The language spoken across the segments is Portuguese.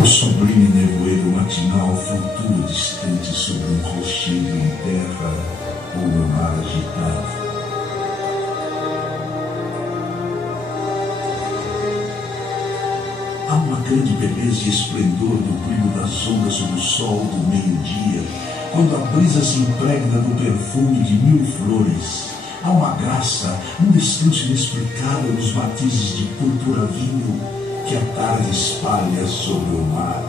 O sublime nevoeiro matinal flutua distante sobre um rochedo em terra ou no mar agitado. Há uma grande beleza e esplendor do brilho das ondas sobre o sol do meio-dia, quando a brisa se impregna do perfume de 1000 flores. Há uma graça, um descanso inexplicável nos matizes de púrpura vinho que a tarde espalha sobre o mar.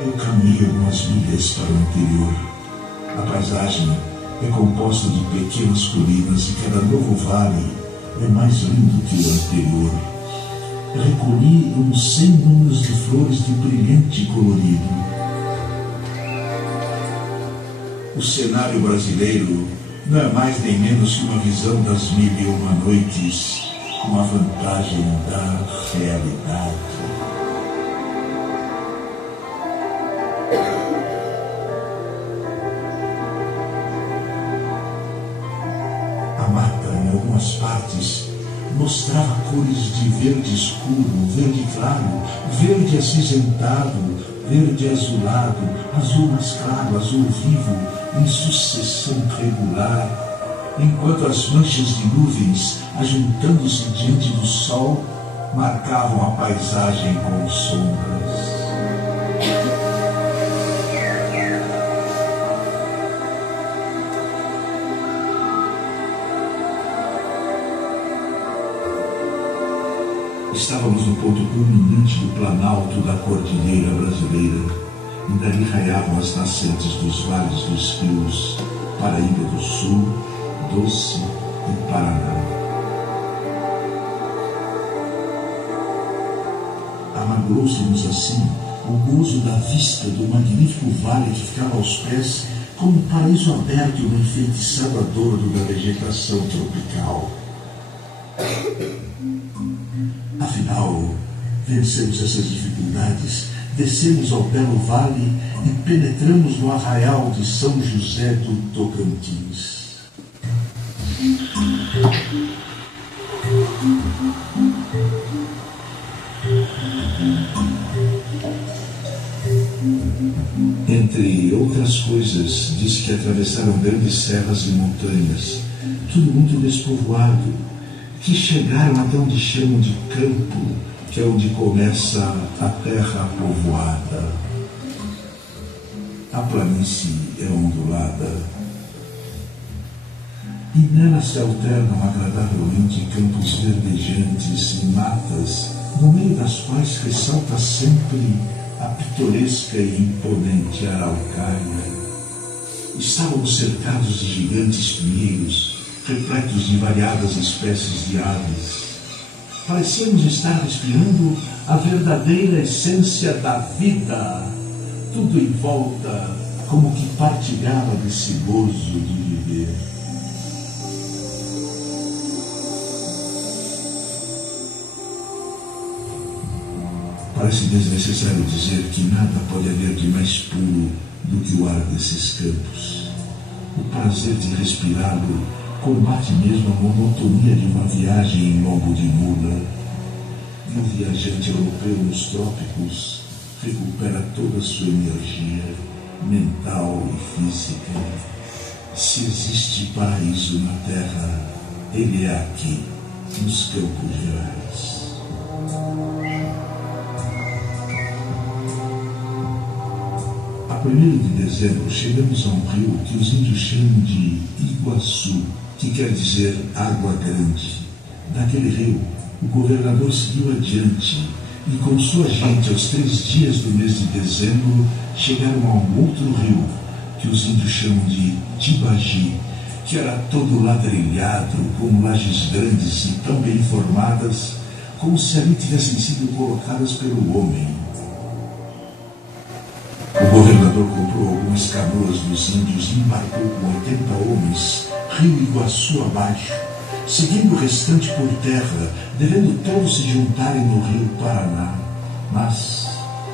Eu caminho algumas milhas para o interior. A paisagem é composta de pequenas colinas e cada novo vale é mais lindo que o anterior. Recolhi uns 100 números de flores de brilhante colorido. O cenário brasileiro não é mais nem menos que uma visão das 1001 noites, com a vantagem da realidade. A mata, em algumas partes, mostrava cores de verde escuro, verde claro, verde acinzentado, verde azulado, azul mais claro, azul vivo, em sucessão regular, enquanto as manchas de nuvens, ajuntando-se diante do sol, marcavam a paisagem com sombras. Estávamos no ponto culminante do planalto da Cordilheira Brasileira, e dali raiavam as nascentes dos vales dos rios Paraíba do Sul, Doce e Paraná. Amargurou-se-nos assim o gozo da vista do magnífico vale que ficava aos pés, como um paraíso aberto no enfeitiçado adorno da vegetação tropical. Afinal, vencemos essas dificuldades, descemos ao belo vale e penetramos no arraial de São José do Tocantins. Entre outras coisas, diz que atravessaram grandes serras e montanhas, tudo muito despovoado, que chegaram até onde chamam de campo, que é onde começa a terra povoada. A planície é ondulada e nela se alternam agradavelmente campos verdejantes e matas, no meio das quais ressalta sempre a pitoresca e imponente araucária. Estávamos cercados de gigantes pinheiros, repletos de variadas espécies de aves. Parecíamos estar respirando a verdadeira essência da vida, tudo em volta como que partilhava desse gozo de viver. Parece desnecessário dizer que nada pode haver de mais puro do que o ar desses campos. O prazer de respirá-lo combate mesmo a monotonia de uma viagem em lombo de mula. E o viajante europeu nos trópicos recupera toda a sua energia mental e física. Se existe paraíso na Terra, ele é aqui, nos Campos Gerais. A 1º de dezembro chegamos a um rio que os índios chamam de Iguaçu, que quer dizer água grande. Naquele rio, o governador seguiu adiante e com sua gente, aos 3 dias do mês de dezembro, chegaram a um outro rio, que os índios chamam de Tibagi, que era todo ladrilhado, com lajes grandes e tão bem formadas, como se ali tivessem sido colocadas pelo homem. O governador comprou algumas canoas dos índios e embarcou com 80 homens, rio Iguaçu abaixo, seguindo o restante por terra, devendo todos se juntarem no rio Paraná. Mas,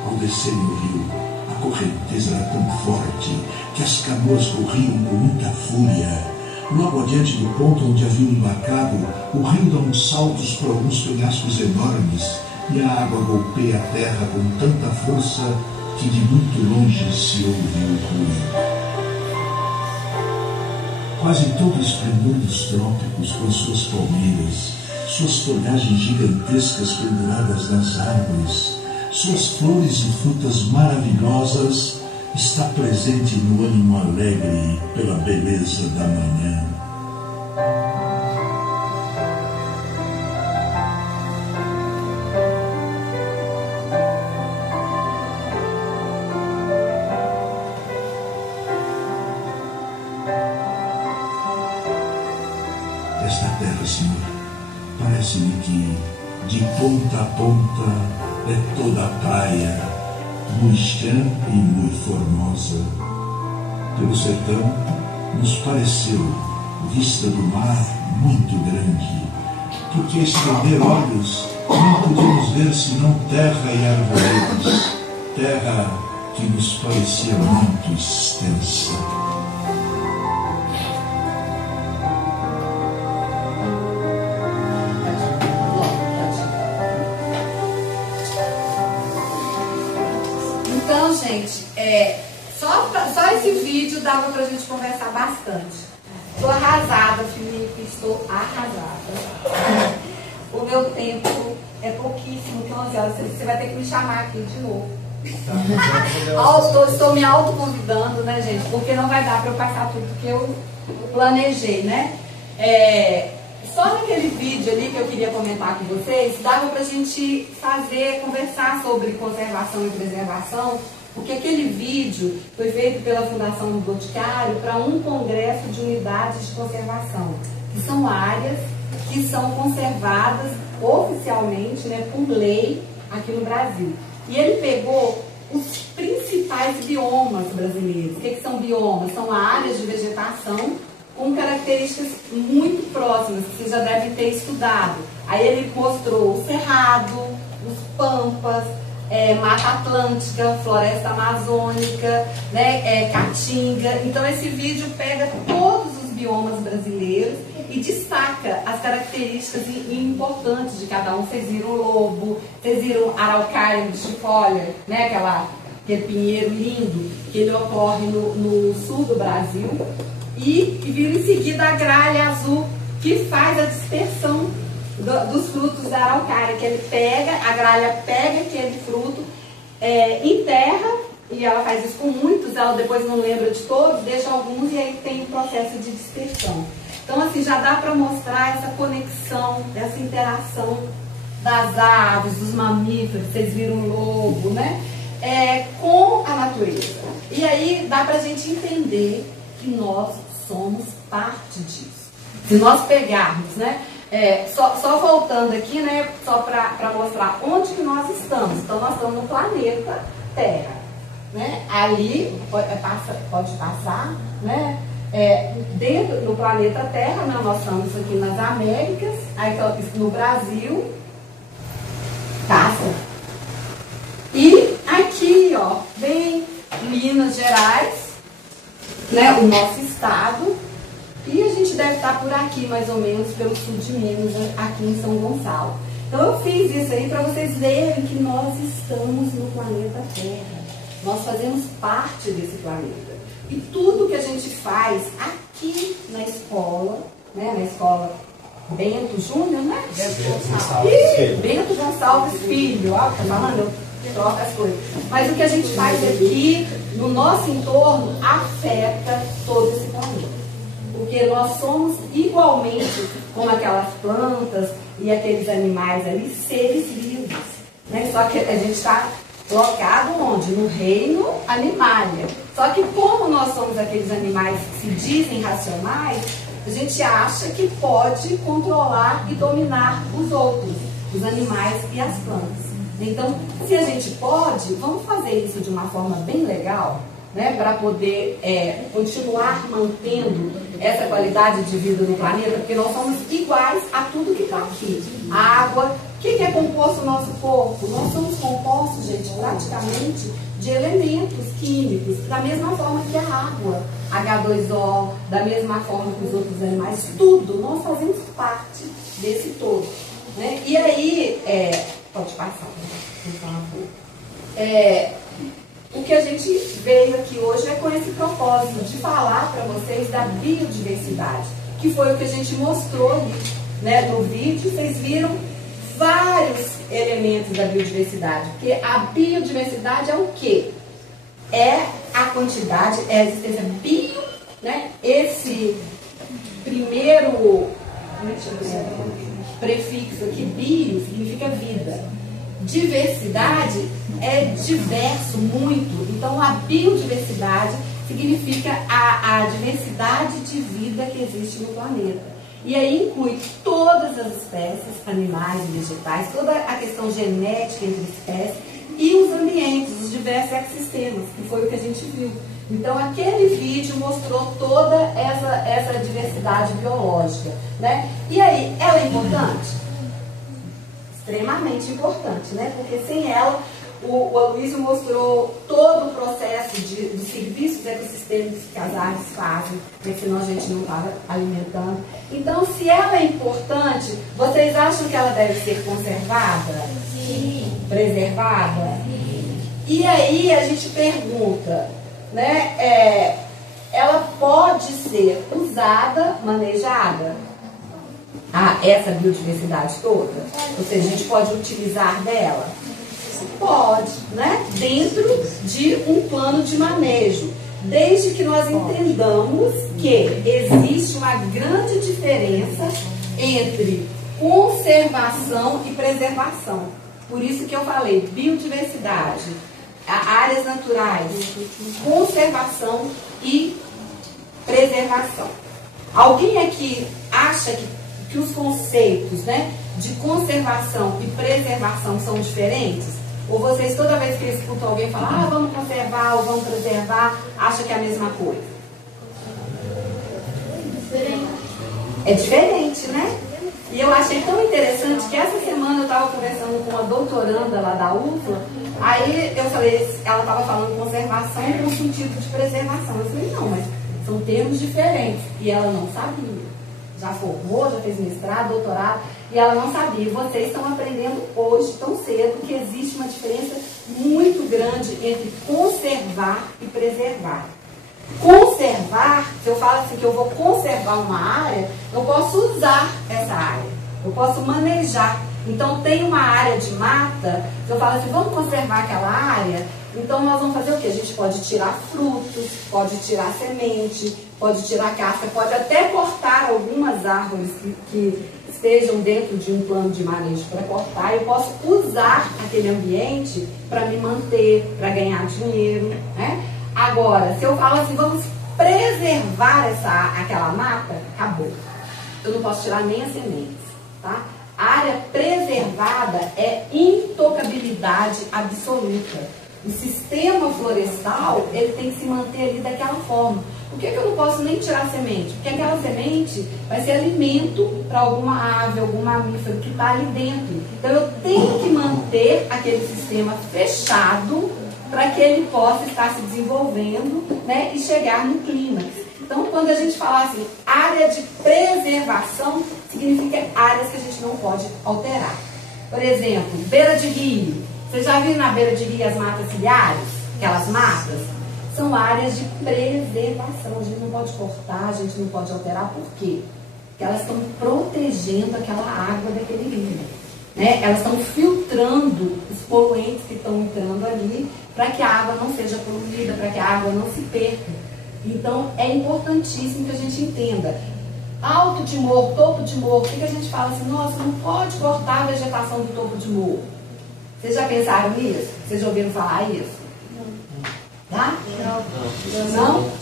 ao descerem no rio, a correnteza era tão forte que as canoas corriam com muita fúria. Logo adiante do ponto onde haviam embarcado, o rio dá uns saltos por alguns penhascos enormes e a água golpeia a terra com tanta força que de muito longe se ouve o ruído. Quase todo o esplendor dos trópicos, com suas palmeiras, suas folhagens gigantescas penduradas nas árvores, suas flores e frutas maravilhosas, está presente no ânimo alegre pela beleza da manhã. Esta terra, Senhor, parece-me que de ponta a ponta é toda a praia, muito chã e muito formosa. Pelo sertão, nos pareceu vista do mar muito grande, porque a estender olhos não podíamos ver senão terra e arvoredos, terra que nos parecia muito extensa. Então, gente, só esse vídeo dava pra gente conversar bastante. Estou arrasada, Felipe, estou arrasada. O meu tempo é pouquíssimo, então, você vai ter que me chamar aqui de novo. Estou me autoconvidando, né, gente? Porque não vai dar para eu passar tudo que eu planejei, né? Só naquele vídeo ali que eu queria comentar com vocês, dava pra gente conversar sobre conservação e preservação, porque aquele vídeo foi feito pela Fundação do Boticário para um congresso de unidades de conservação, que são áreas que são conservadas oficialmente, né, por lei aqui no Brasil. E ele pegou os principais biomas brasileiros. O que são biomas? São áreas de vegetação com características muito próximas, que vocês já devem ter estudado. Aí ele mostrou o cerrado, os pampas, Mata Atlântica, Floresta Amazônica, né, Caatinga. Então esse vídeo pega todos os biomas brasileiros e destaca as características importantes de cada um. Vocês viram o lobo, vocês viram a araucária bichifolha, né, aquele pinheiro lindo, que ele ocorre no sul do Brasil. E viram em seguida a gralha azul, que faz a dispersão dos frutos da araucária, que a gralha pega aquele fruto, enterra, e ela faz isso com muitos, ela depois não lembra de todos, deixa alguns e aí tem o processo de dispersão. Então, assim, já dá para mostrar essa conexão, essa interação das aves, dos mamíferos, vocês viram o lobo, né? Com a natureza. E aí dá para a gente entender que nós somos parte disso. Se nós pegarmos, né? Só voltando aqui, né? Só para mostrar onde que nós estamos. Então, nós estamos no planeta Terra, né? Ali, pode passar, né? Dentro do planeta Terra, né? Nós estamos aqui nas Américas, aí no Brasil, passa. E aqui, ó, bem Minas Gerais, né, o nosso estado, e a gente deve estar por aqui, mais ou menos, pelo sul de Minas, aqui em São Gonçalo. Então eu fiz isso aí para vocês verem que nós estamos no planeta Terra. Nós fazemos parte desse planeta. E tudo que a gente faz aqui na escola, né, na escola Bento Júnior, né? Bento Gonçalves Filho, ó, tá falando, eu troco as coisas. Mas o que a gente faz aqui, no nosso entorno, afeta todo esse planeta. Porque nós somos igualmente, como aquelas plantas e aqueles animais ali, seres vivos, né? Só que a gente está locado onde? No reino animalia. Só que como nós somos aqueles animais que se dizem racionais, a gente acha que pode controlar e dominar os outros, os animais e as plantas. Então, se a gente pode, vamos fazer isso de uma forma bem legal, né, para poder continuar mantendo essa qualidade de vida no planeta, porque nós somos iguais a tudo que está aqui. A água, o que é composto o nosso corpo? Nós somos compostos, gente, praticamente de elementos químicos, da mesma forma que a água, H2O, da mesma forma que os outros animais, tudo, nós fazemos parte desse todo. Né? E aí, pode passar, por favor. O que a gente veio aqui hoje é com esse propósito de falar para vocês da biodiversidade, que foi o que a gente mostrou ali, né, no vídeo. Vocês viram vários elementos da biodiversidade, porque a biodiversidade é o quê? É a quantidade, é a existência bio, né? Esse primeiro prefixo aqui, bio, significa vida. Diversidade é diverso, muito. Então, a biodiversidade significa a diversidade de vida que existe no planeta. E aí inclui todas as espécies, animais e vegetais, toda a questão genética entre espécies e os ambientes, os diversos ecossistemas, que foi o que a gente viu. Então, aquele vídeo mostrou toda essa diversidade biológica, né? E aí, ela é importante? Extremamente importante, né? Porque sem ela, o Aloysio mostrou todo o processo dos serviços ecossistêmicos que as aves fazem, porque senão a gente não estava alimentando. Então, se ela é importante, vocês acham que ela deve ser conservada? Sim. Preservada? Sim. E aí a gente pergunta, né? Ela pode ser usada, manejada? Essa biodiversidade toda? Ou seja, a gente pode utilizar dela? Pode, né? Dentro de um plano de manejo, desde que nós entendamos que existe uma grande diferença entre conservação e preservação. Por isso que eu falei biodiversidade, áreas naturais, conservação e preservação. Alguém aqui acha que os conceitos, né, de conservação e preservação são diferentes? Ou vocês, toda vez que escutam alguém falar, vamos conservar ou vamos preservar, acham que é a mesma coisa? É diferente, né? E eu achei tão interessante que essa semana eu estava conversando com uma doutoranda lá da UFLA, aí eu falei, ela estava falando conservação com sentido de preservação. Eu falei, não, mas são termos diferentes. E ela não sabia. Já formou, já fez mestrado, doutorado, e ela não sabia. E vocês estão aprendendo hoje, tão cedo, que existe uma diferença muito grande entre conservar e preservar. Conservar, se eu falo assim que eu vou conservar uma área, eu posso usar essa área, eu posso manejar. Então tem uma área de mata, se eu falo assim, vamos conservar aquela área, então nós vamos fazer o quê? A gente pode tirar frutos, pode tirar semente, pode tirar casca, pode até cortar algumas árvores que estejam dentro de um plano de manejo para cortar. Eu posso usar aquele ambiente para me manter, para ganhar dinheiro, né? Agora, se eu falo assim, vamos preservar aquela mata, acabou. Eu não posso tirar nem as sementes, tá? A área preservada é intocabilidade absoluta. O sistema florestal, ele tem que se manter ali daquela forma. Por que eu não posso nem tirar a semente? Porque aquela semente vai ser alimento para alguma ave, algum mamífero que está ali dentro. Então eu tenho que manter aquele sistema fechado para que ele possa estar se desenvolvendo, né, e chegar no clímax. Então, quando a gente fala assim, área de preservação, significa áreas que a gente não pode alterar. Por exemplo, beira de rio. Vocês já viram na beira de rio as matas ciliares? Aquelas matas? São áreas de preservação. A gente não pode cortar, a gente não pode alterar. Por quê? Porque elas estão protegendo aquela água daquele rio, né? Elas estão filtrando os poluentes que estão entrando ali para que a água não seja poluída, para que a água não se perca. Então, é importantíssimo que a gente entenda. Alto de morro, topo de morro, o que a gente fala assim? Nossa, não pode cortar a vegetação do topo de morro. Vocês já pensaram nisso? Vocês já ouviram falar isso? Tá?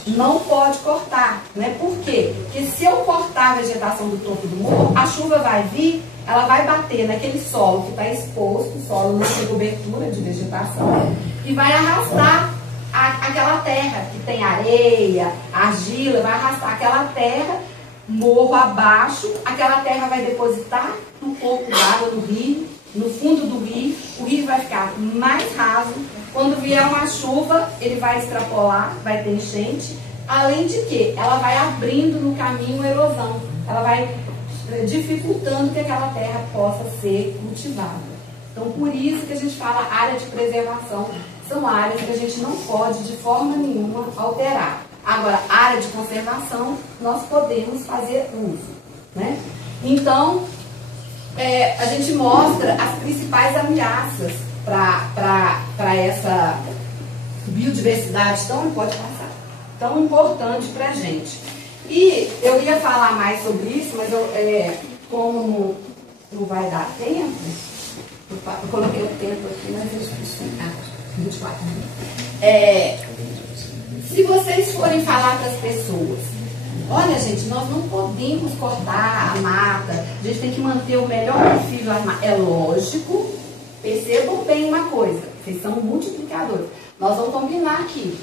Não pode cortar, né? Por quê? Porque se eu cortar a vegetação do topo do morro, a chuva vai vir, ela vai bater naquele solo que está exposto, o solo não tem cobertura de vegetação, e vai arrastar aquela terra que tem areia, argila, vai arrastar aquela terra, morro abaixo, aquela terra vai depositar no corpo d'água do rio, no fundo do rio, o rio vai ficar mais raso. Quando vier uma chuva, ele vai extrapolar, vai ter enchente, além de que ela vai abrindo no caminho a erosão, ela vai dificultando que aquela terra possa ser cultivada. Então, por isso que a gente fala área de preservação, são áreas que a gente não pode de forma nenhuma alterar. Agora, área de conservação, nós podemos fazer uso, né? Então, a gente mostra as principais ameaças para essa biodiversidade tão importante para a gente. E eu ia falar mais sobre isso, mas como não vai dar tempo, eu coloquei o tempo aqui, mas eu esqueci. 24 se vocês forem falar para as pessoas, olha gente, nós não podemos cortar a mata, a gente tem que manter o melhor possível a mata. É lógico, percebam bem uma coisa, vocês são multiplicadores. Nós vamos combinar aqui.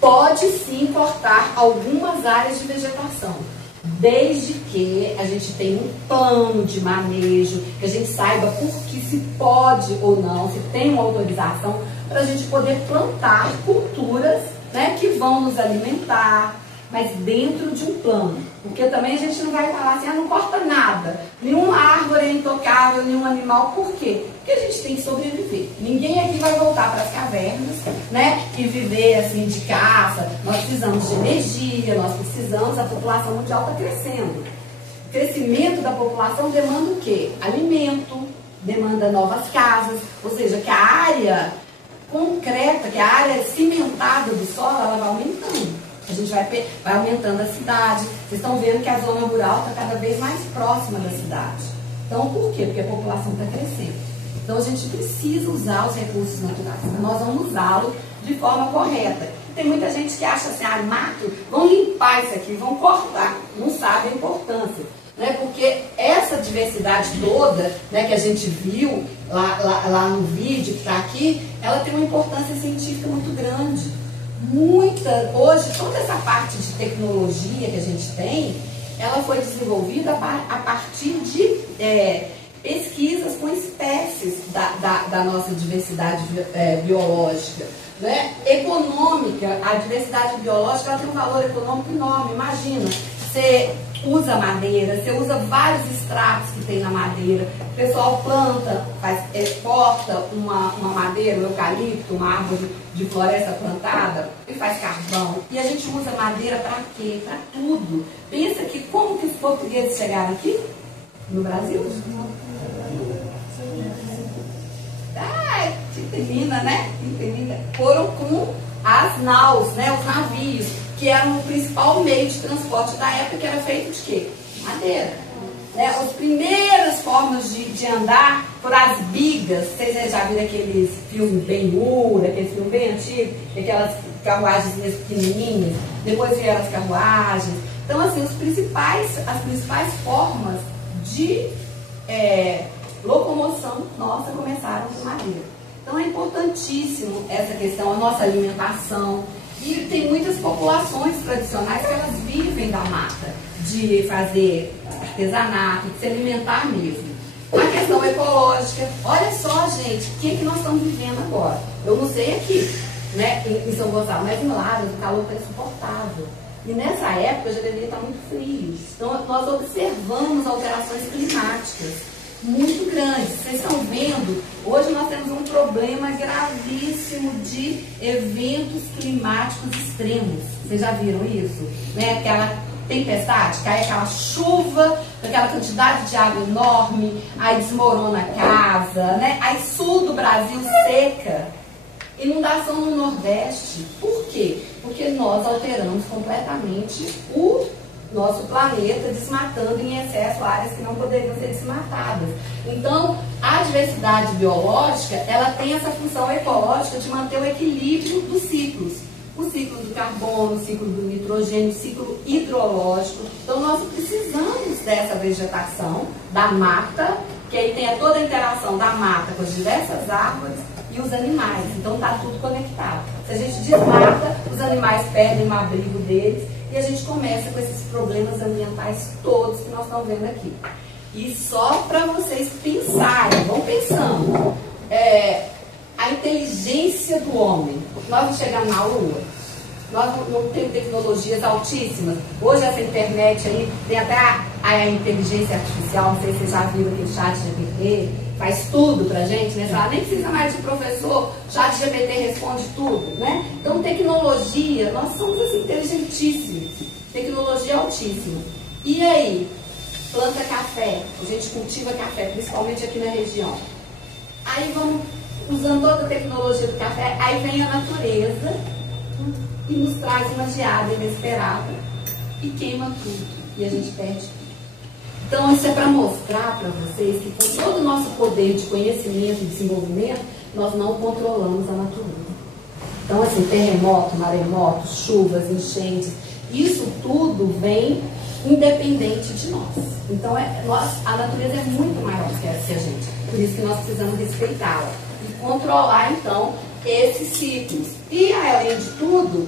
Pode sim cortar algumas áreas de vegetação, desde que a gente tenha um plano de manejo, que a gente saiba por que se pode ou não, se tem uma autorização, para a gente poder plantar culturas, né, que vão nos alimentar, mas dentro de um plano. Porque também a gente não vai falar assim, não corta nada, nenhuma árvore é intocável, nenhum animal. Por quê? Porque a gente tem que sobreviver. Ninguém aqui vai voltar para as cavernas, né, e viver assim de caça. Nós precisamos de energia, nós precisamos, a população mundial está crescendo. O crescimento da população demanda o quê? Alimento, demanda novas casas, ou seja, que a área concreta, que a área cimentada do solo, ela vai aumentando. A gente vai aumentando a cidade. Vocês estão vendo que a zona rural está cada vez mais próxima da cidade. Então, por quê? Porque a população está crescendo. Então, a gente precisa usar os recursos naturais. Nós vamos usá-los de forma correta. Tem muita gente que acha assim, mato, vão limpar isso aqui, vão cortar. Não sabe a importância. Né? Porque essa diversidade toda, né, que a gente viu lá no vídeo que está aqui, ela tem uma importância científica muito grande. Hoje, toda essa parte de tecnologia que a gente tem, ela foi desenvolvida a partir de pesquisas com espécies da nossa diversidade biológica. Né? Econômica, a diversidade biológica ela tem um valor econômico enorme. Imagina, você usa madeira, você usa vários extratos que tem na madeira, o pessoal planta, corta uma madeira, um eucalipto, uma árvore de floresta plantada e faz carvão. E a gente usa madeira para quê? Para tudo. Pensa que como que os portugueses chegaram aqui? No Brasil? Termina, né? Foram com as naus, né? Os navios, que eram o principal meio de transporte da época, que era feito de quê? Madeira. Né? As primeiras formas de andar por as bigas. Vocês já viram aqueles filmes Ben-Hur, aqueles filmes bem antigos, aquelas carruagens pequenininhas, depois vieram as carruagens. Então, assim, as principais formas de locomoção nossa começaram com madeira. Então, é importantíssimo essa questão, a nossa alimentação. E tem muitas populações tradicionais que elas vivem da mata, de fazer artesanato, de se alimentar mesmo. A questão ecológica, olha só, gente, o que nós estamos vivendo agora? Eu não sei aqui, né, em São Gonçalo, mas em Lavras o calor está insuportável. E nessa época já deveria estar muito frio. Então, nós observamos alterações climáticas muito grandes. Vocês estão vendo, hoje nós temos um problema gravíssimo de eventos climáticos extremos. Vocês já viram isso? Né? Aquela tempestade, cai aquela chuva, aquela quantidade de água enorme, aí desmorona a casa, né? Aí sul do Brasil seca, inundação no Nordeste. Por quê? Porque nós alteramos completamente o nosso planeta, desmatando em excesso áreas que não poderiam ser desmatadas. Então, a diversidade biológica, ela tem essa função ecológica de manter o equilíbrio dos ciclos. O ciclo do carbono, o ciclo do nitrogênio, o ciclo hidrológico. Então, nós precisamos dessa vegetação, da mata, que aí tem toda a interação da mata com as diversas árvores, e e os animais. Então está tudo conectado. Se a gente desmata, os animais perdem o abrigo deles e a gente começa com esses problemas ambientais todos que nós estamos vendo aqui. E só para vocês pensarem, vão pensando, a inteligência do homem. Nós vamos chegar na Lua, nós não temos tecnologias altíssimas. Hoje essa internet aí, tem até a inteligência artificial, não sei se vocês já viram aquele chat GPT, faz tudo pra gente, né? Fala, nem precisa mais de professor, chat GPT responde tudo, né? Então tecnologia, nós somos assim, inteligentíssimos, tecnologia altíssima. E aí, planta café, a gente cultiva café, principalmente aqui na região. Aí vamos usando toda a tecnologia do café, aí vem a natureza e nos traz uma geada inesperada e queima tudo, e a gente perde tudo. Então isso é para mostrar para vocês que com todo o nosso poder de conhecimento e desenvolvimento, nós não controlamos a natureza. Então assim, terremoto, maremoto, chuvas, enchentes, isso tudo vem independente de nós. Então a natureza é muito maior que a gente, por isso que nós precisamos respeitá-la e controlar então esses ciclos. E além de tudo,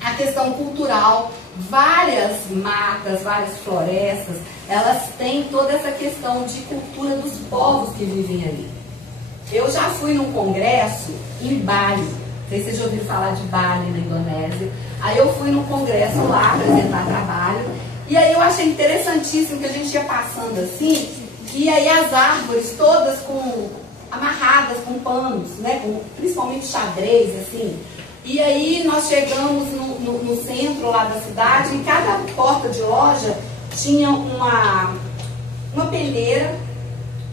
a questão cultural, várias matas, várias florestas, elas têm toda essa questão de cultura dos povos que vivem ali. Eu já fui num congresso em Bali, não sei se vocês já ouviram falar de Bali na Indonésia. Aí eu fui num congresso lá apresentar trabalho, e aí eu achei interessantíssimo que a gente ia passando assim, e aí as árvores todas amarradas com panos, né, principalmente xadrez, assim. E aí nós chegamos no centro lá da cidade, e cada porta de loja tinha uma peneira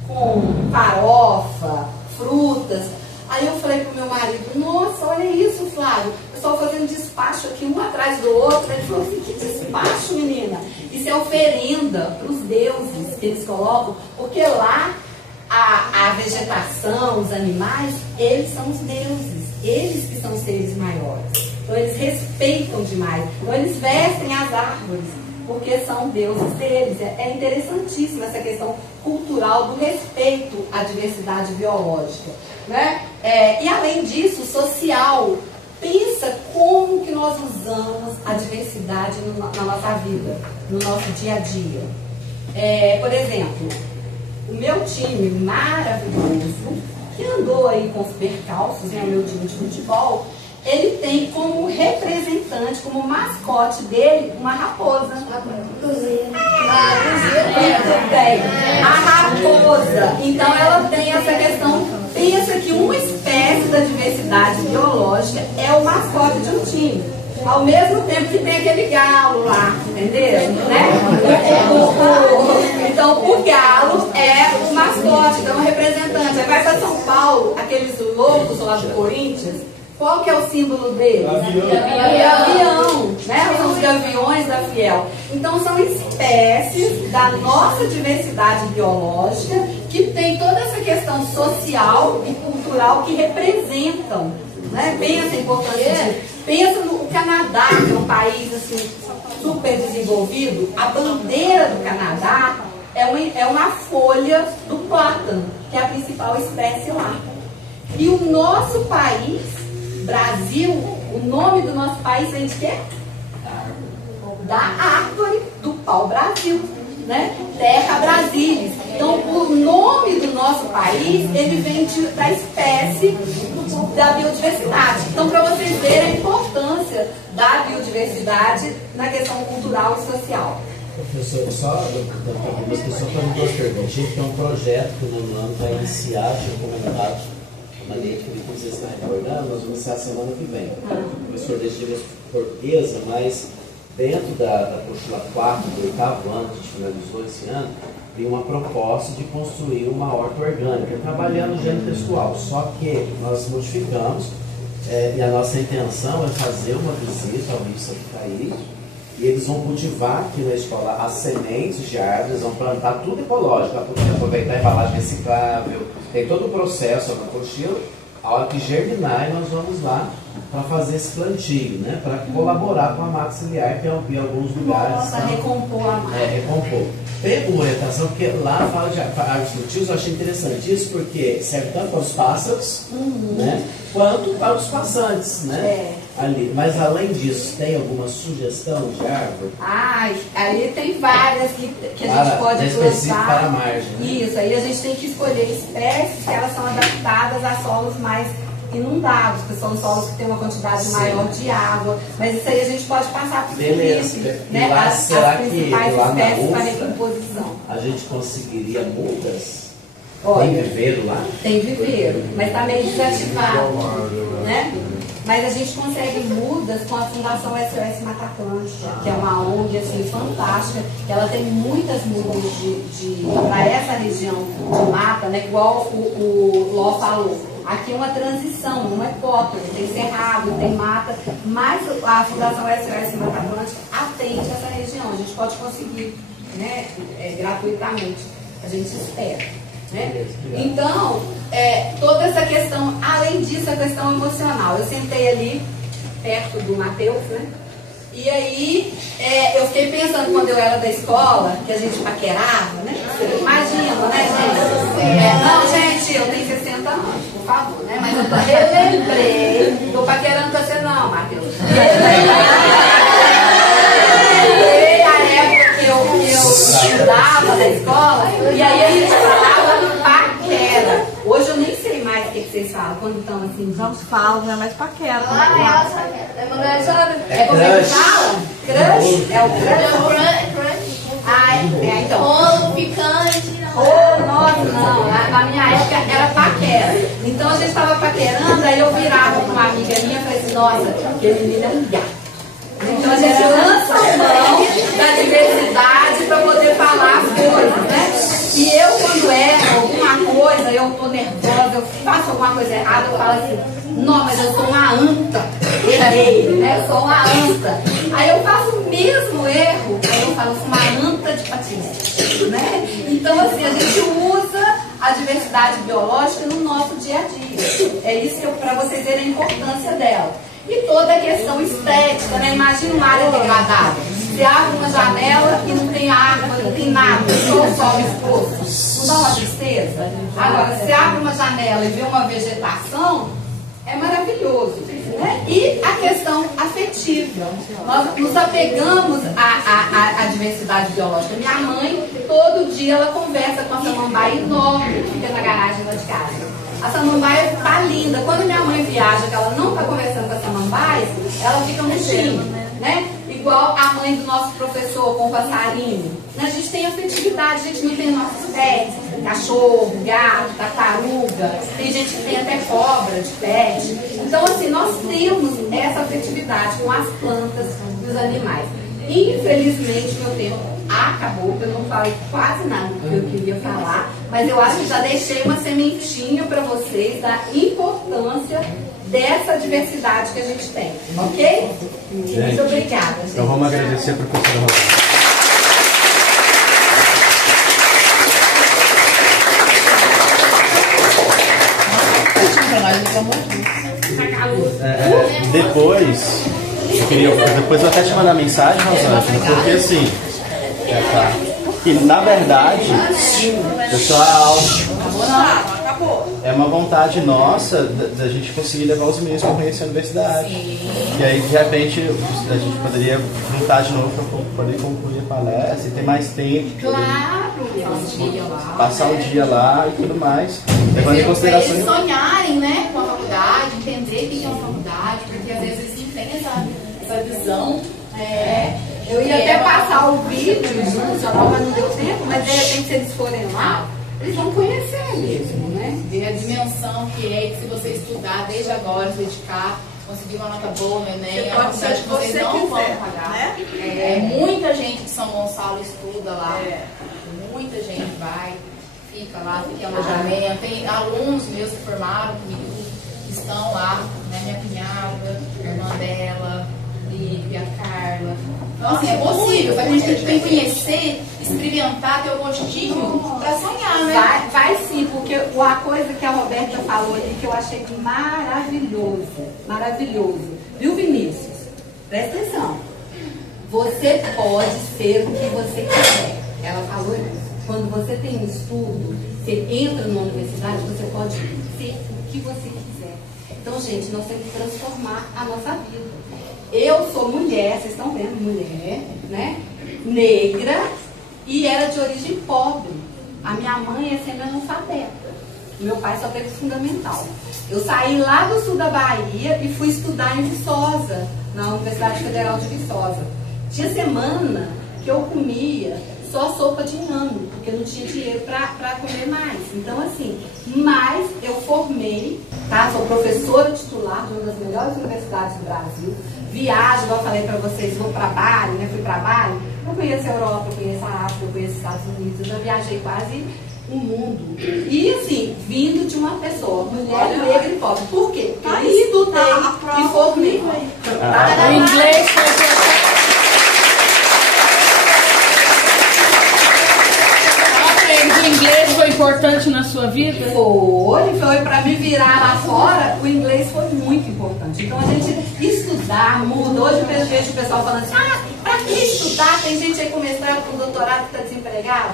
com farofa, frutas. Aí eu falei pro meu marido, nossa, olha isso, Flávio, o pessoal fazendo despacho aqui, um atrás do outro. Ele falou assim, que despacho, menina? Isso é oferenda para os deuses que eles colocam, porque lá a vegetação, os animais, eles são os deuses, eles que são seres maiores. Então eles respeitam demais. Então eles vestem as árvores, porque são deuses deles. É interessantíssima essa questão cultural do respeito à diversidade biológica, né? E além disso, social. Pensa como que nós usamos a diversidade na nossa vida, no nosso dia a dia. Por exemplo, o meu time maravilhoso, que andou aí com os percalços, né, o meu time de futebol, ele tem como representante, como mascote dele, uma raposa. A raposa. Então ela tem essa questão, pensa que uma espécie da diversidade biológica é o mascote de um time. Ao mesmo tempo que tem aquele galo lá, entendeu? Né? Então o galo é o mascote, então o representante. Aí vai para São Paulo, aqueles loucos lá do Corinthians. Qual que é o símbolo deles? Avião, né? São os gaviões da Fiel. Então são espécies da nossa diversidade biológica que tem toda essa questão social e cultural que representam, né? Pensa a importância pensa no Canadá, que é um país assim, super desenvolvido. A bandeira do Canadá é uma folha do plátano, que é a principal espécie lá. E o nosso país, Brasil, o nome do nosso país vem de quê? Da árvore do pau-brasil, né? Terra Brasilis. Então, o nome do nosso país, ele vem da espécie da biodiversidade. Então, para vocês verem a importância da biodiversidade na questão cultural e social. Professor, só duas pessoas para me perguntar. A gente tem um projeto que no ano vai iniciar, tinha comentado, uma lei que não sei se está recordando, nós vamos iniciar a semana que vem. O professor deixa portuguesa, mas dentro da postula 4 do 8º ano, que a gente finalizou esse ano, tem uma proposta de construir uma horta orgânica, trabalhando no gênero textual. Só que nós modificamos, e a nossa intenção é fazer uma visita ao Rio Sapucaí, e eles vão cultivar aqui na escola as sementes de árvores, vão plantar tudo ecológico, aproveitar a embalagem reciclável, tem todo o processo na apostila. A hora que germinar, nós vamos lá para fazer esse plantio, né? Para colaborar com a mata ciliar, que em alguns lugares. Nossa, recompor a mata. Recompor. Tem uma orientação, porque lá fala de árvores frutíferas, eu achei interessante isso, porque serve tanto para os pássaros, né? Quanto para os passantes, né? Ali. Mas além disso, tem alguma sugestão de árvore? Ali tem várias que a gente pode plantar. Para a margem. Né? Isso, aí a gente tem que escolher espécies que elas são adaptadas a solos mais inundados, que são solos que têm uma quantidade maior de água. Mas isso aí a gente pode passar por isso, né? Lá, as principais espécies para recomposição. A gente conseguiria mudas? Olha, tem viveiro lá? Tem viveiro, mas está meio desativado, né? Mas a gente consegue mudas com a Fundação SOS Mata Atlântica, que é uma ONG assim, fantástica. Ela tem muitas mudas para essa região de mata, né? Igual o Ló falou. Aqui é uma transição, não é pótolo, tem cerrado, tem mata, mas a Fundação SOS Mata Atlântica atende essa região. A gente pode conseguir, né, gratuitamente, a gente espera. Né? Então, toda essa questão, além disso, a questão emocional. Eu sentei ali, perto do Matheus, né? E aí, eu fiquei pensando quando eu era da escola, que a gente paquerava, né? Imagina, né, gente? Não, gente, eu tenho 60 anos, por favor, né? Mas eu lembrei, tô paquerando você não, Matheus. A época que eu estudava na escola, e aí a gente falava paquera. Hoje eu nem sei mais o que vocês falam, quando estão assim. Não falo, né? Mas paquera. É como é que fala? Crush? É o crush? Então. Rolo, picante. Nossa, não. Na minha época era paquera. Então a gente estava paquerando, aí eu virava com uma amiga minha e falei assim, nossa, aquele menino é um gato. Então a gente lança a mão da diversidade para poder falar as coisas, né? E eu, quando erro alguma coisa, eu tô nervosa, eu faço alguma coisa errada, eu falo assim, não, mas eu sou uma anta. Errei, né? Eu sou uma anta. Aí eu faço o mesmo erro, aí eu falo, eu sou uma anta de patinete, né? Então, assim, a gente usa a diversidade biológica no nosso dia a dia. É isso que para vocês verem a importância dela. E toda a questão estética, né? Imagina uma área degradada. Você abre uma janela e não tem árvore, não tem nada, só o sol exposto. Não dá uma tristeza? Agora, você abre uma janela e vê uma vegetação, é maravilhoso. Né? E a questão afetiva. Nós nos apegamos à diversidade biológica. Minha mãe, todo dia, ela conversa com a samambaia enorme que fica na garagem lá de casa. A samambaia tá linda. Quando minha mãe viaja, que ela não está conversando com a samambaia, ela fica murchinha, né? Igual a mãe do nosso professor com o passarinho. A gente tem afetividade, a gente não tem nossos pets, cachorro, gato, tartaruga, tem gente que tem até cobra de pet. Então, assim, nós temos essa afetividade com as plantas e os animais. Infelizmente, meu tempo acabou, eu não falei quase nada do que eu queria falar, mas eu acho que já deixei uma sementinha para vocês da importância dessa diversidade que a gente tem, ok? Gente, muito obrigada, gente. Então vamos agradecer a professora Rosália. Depois eu até te mandar mensagem, Rosângela, porque assim, e na verdade, pessoal, é uma vontade nossa da gente conseguir levar os meninos para conhecer a universidade. E aí, de repente, a gente poderia juntar de novo para poder concluir a palestra e ter mais tempo. Passar o dia lá e tudo mais. Levando em consideração. Eles sonharem, né, com a faculdade, entender o que é uma faculdade, porque às vezes eles não têm essa visão. Eu ia até passar o vídeo, mas não deu tempo, mas de repente, se eles forem lá, eles vão conhecer mesmo, né? Ver a dimensão que é, que se você estudar desde agora, se dedicar, conseguir uma nota boa no Enem, é uma faculdade que vocês não vão pagar. Né? Muita gente de São Gonçalo estuda lá, muita gente vai, fica lá, fica em alojamento. Tem alunos meus que formaram comigo, que estão lá, né? Minha cunhada, a irmã dela. Lívia, a Carla. Então, assim, é possível, a gente tem que conhecer, experimentar, ter o gostinho para sonhar, né? Vai sim, porque a coisa que a Roberta falou ali que eu achei maravilhoso, maravilhoso. Viu, Vinícius? Presta atenção. Você pode ser o que você quiser. Ela falou isso. Quando você tem um estudo, você entra numa universidade, você pode ser o que você quiser. Então, gente, nós temos que transformar a nossa vida. Eu sou mulher, vocês estão vendo, mulher, né? Negra, e era de origem pobre. A minha mãe é semi-analfabeta. Meu pai só teve fundamental. Eu saí lá do sul da Bahia e fui estudar em Viçosa, na Universidade Federal de Viçosa. Tinha semana que eu comia só sopa de inhame, porque não tinha dinheiro para comer mais. Então, assim, mas eu formei, tá? Sou professora titular de uma das melhores universidades do Brasil. Viajo, igual eu falei para vocês, vou para Bali, né? Fui para Bali. Eu conheço a Europa, eu conheço a África, eu conheço os Estados Unidos. Eu já viajei quase o mundo. E, assim, vindo de uma pessoa, mulher negra e pobre. Por quê? Porque eu estudei e formei. O inglês foi... O inglês foi importante na sua vida? Foi para me virar lá fora, o inglês foi muito importante. Então a gente estudar muda. Hoje eu vejo o pessoal falando assim, para que estudar? Tem gente aí com mestrado, com doutorado que está desempregado.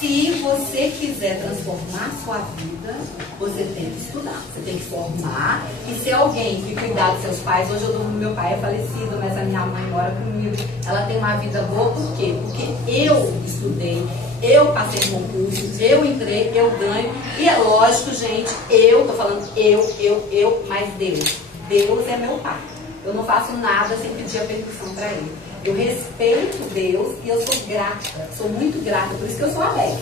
Se você quiser transformar a sua vida, você tem que estudar, você tem que formar e ser alguém que cuidar dos seus pais. Hoje meu pai é falecido, mas a minha mãe mora comigo. Ela tem uma vida boa, por quê? Porque eu estudei, eu passei em concursos, eu entrei, eu ganho. E é lógico, gente, eu tô falando mas Deus é meu pai. Eu não faço nada sem pedir a permissão para ele. Eu respeito Deus e eu sou grata, sou muito grata, por isso que eu sou alegre.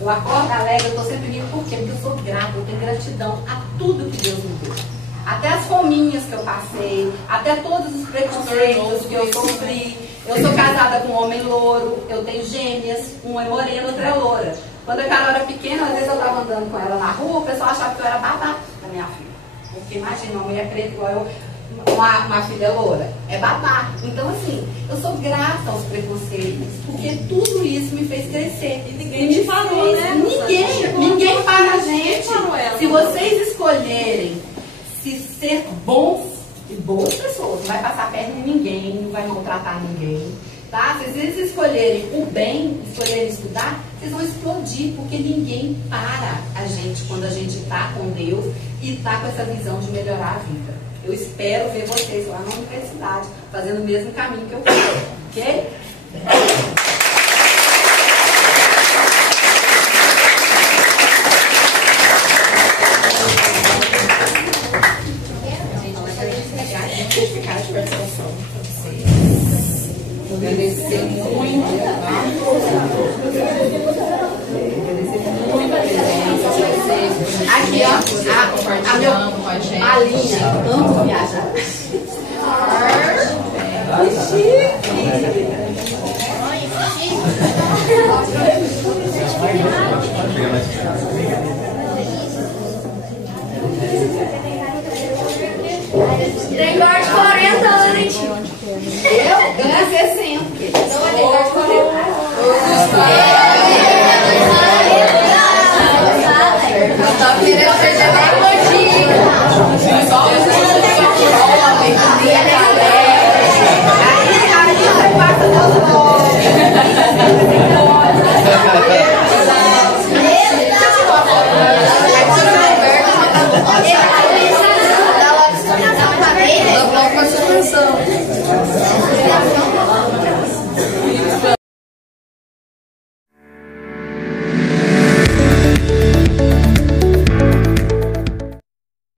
Eu acordo alegre, eu estou sempre rindo, por quê? Porque eu sou grata, eu tenho gratidão a tudo que Deus me deu. Até as fominhas que eu passei, até todos os preconceitos que eu sofri. Eu sou casada com um homem louro, eu tenho gêmeas, uma é morena, outra é loura. Quando a Carol era pequena, às vezes eu estava andando com ela na rua, o pessoal achava que eu era babá da minha filha. Porque imagina, uma mulher preta igual eu, uma filha loura, é babá. Então, assim, eu sou grata aos preconceitos, porque tudo isso me fez crescer. E ninguém te falou, né? Ninguém para a gente. Se vocês escolherem se ser bons e boas pessoas, não vai passar perto de ninguém, não vai maltratar ninguém, tá? Se vocês escolherem o bem, escolherem estudar, vocês vão explodir, porque ninguém para a gente quando a gente está com Deus e está com essa visão de melhorar a vida. Eu espero ver vocês lá na universidade, fazendo o mesmo caminho que eu fiz, ok? Agradecer muito, aqui, ó, a linha, amo viajar. Que chique!